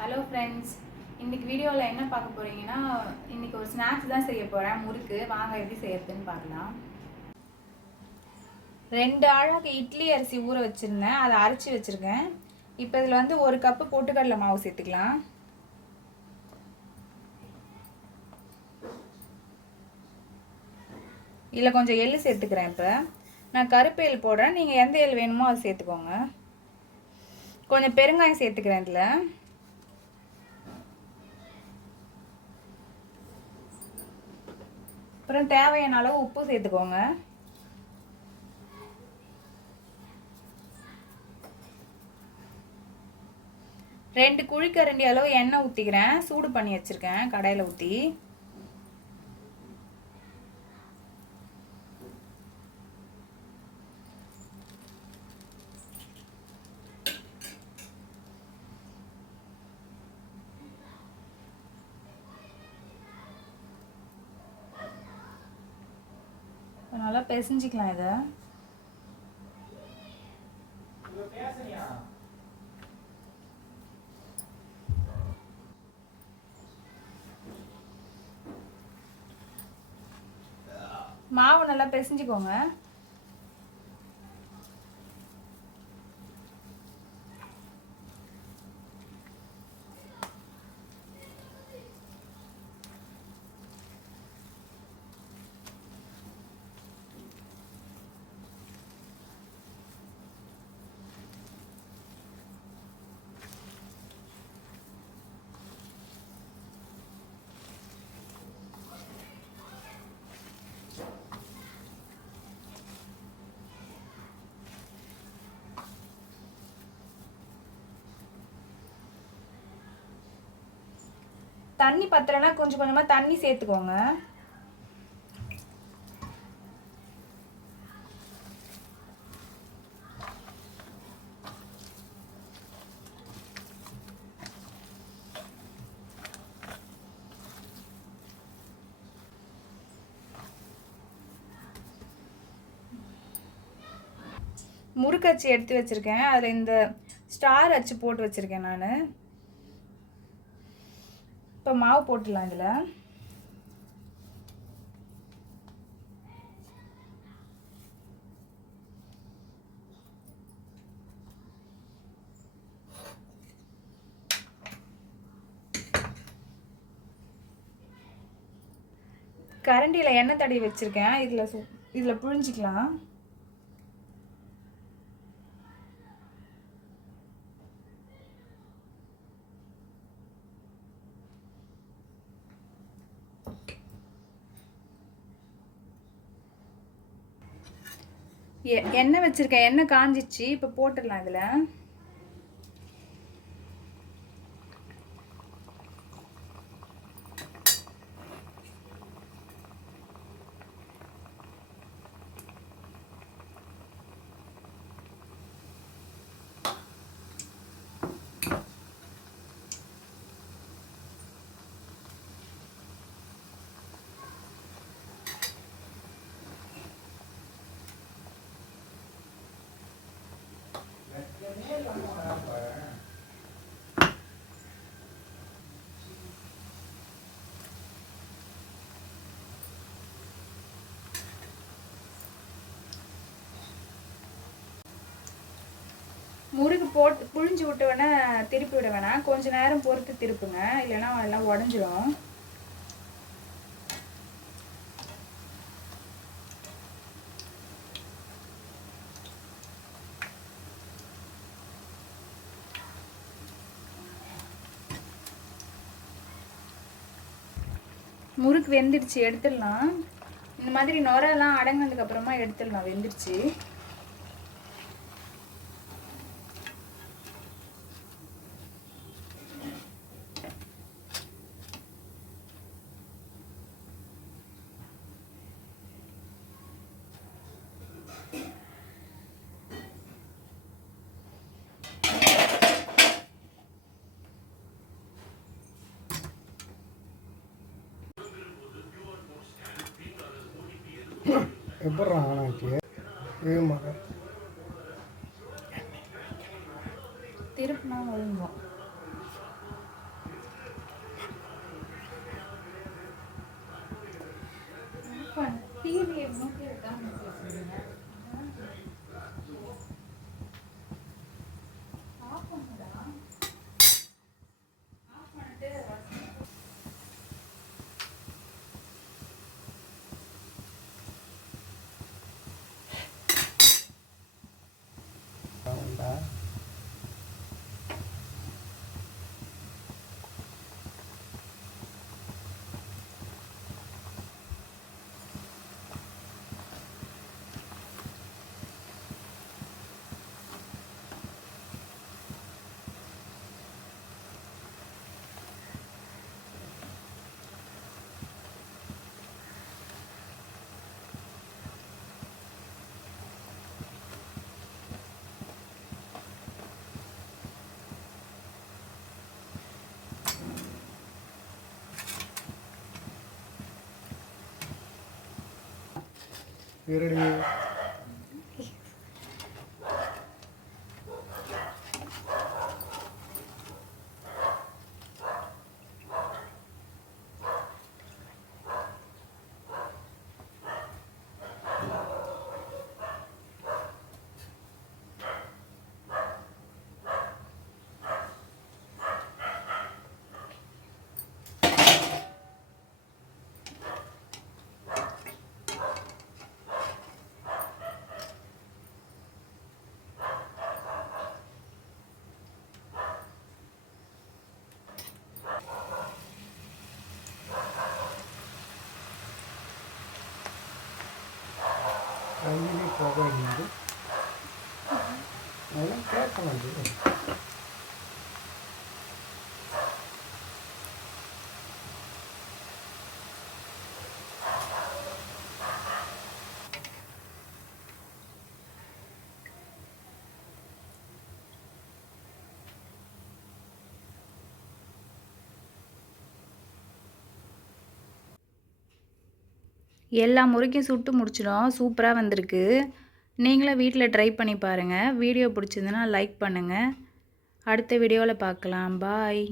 Hello friends, இன்றைக்கி வீடியோவில் என்ன பார்க்க போகிறீங்கன்னா, இன்றைக்கி ஒரு ஸ்நாக்ஸ் தான் செய்ய போகிறேன். முறுக்கு. வாங்க எப்படி செய்யறதுன்னு பார்க்கலாம். 2 அழகு இட்லி அரிசி ஊற வச்சுருந்தேன், அதை அரைச்சி வச்சுருக்கேன். இப்போ இதில் வந்து 1 கப்பு பொட்டுக்கடலை மாவு சேர்த்துக்கலாம். இதில் கொஞ்சம் எள்ளு சேர்த்துக்கிறேன். இப்போ நான் கருப்பு எள் போடுறேன், நீங்கள் எந்த எள் வேணுமோ அதை சேர்த்துக்கோங்க. கொஞ்சம் பெருங்காயம் சேர்த்துக்கிறேன். இதில் அப்புறம் தேவையான அளவு உப்பு சேர்த்துக்கோங்க. ரெண்டு குழிக்கரண்டி அளவு எண்ணெய் ஊற்றிக்கிறேன். சூடு பண்ணி வச்சுருக்கேன் கடாயில் ஊற்றி. நல்லா பிசைஞ்சிக்கலாம் இதை. மாவு நல்லா பிசைஞ்சிக்கோங்க. தண்ணி பத்தலைன்னா கொஞ்சம் கொஞ்சமாக தண்ணி சேர்த்துக்கோங்க. முறுக்கு அச்சு எடுத்து வச்சுருக்கேன். அதில் இந்த ஸ்டார் அச்சு போட்டு வச்சுருக்கேன் நான். இப்போ மாவு போட்டுடலாம். இதில் கரண்டியில் எண்ணெய் தடவி வச்சுருக்கேன். இதில் புழிஞ்சிக்கலாம். எண்ணெய் வச்சுருக்கேன். எண்ணெய் காஞ்சிச்சு. இப்போ போட்டுடலாம் இதில். முறுக்கு போட்டு புழிஞ்சு விட்டு வேணால் திருப்பி விட வேணாம். கொஞ்சம் நேரம் பொறுத்து திருப்புங்க, இல்லைன்னா எல்லாம் உடஞ்சிரும். முறுக்கு வெந்துடுச்சு, எடுத்துடலாம். இந்த மாதிரி நுரெல்லாம் அடங்கினதுக்கு அப்புறமா எடுத்துடலாம். வெந்துடுச்சு. எப்பட்றா ஆனாச்சு வேகமாக திருப்பினா ஒழுங்கும். இருடி. கல்விலே போக வேண்டியது அதெல்லாம் கேட்க வேண்டியது. எல்லா முறுக்கையும் சுட்டு முடிச்சிடும். சூப்பராக வந்திருக்கு. நீங்களும் வீட்டில் ட்ரை பண்ணி பாருங்கள். வீடியோ பிடிச்சிருந்துன்னா லைக் பண்ணுங்கள். அடுத்த வீடியோவில் பார்க்கலாம். பாய்.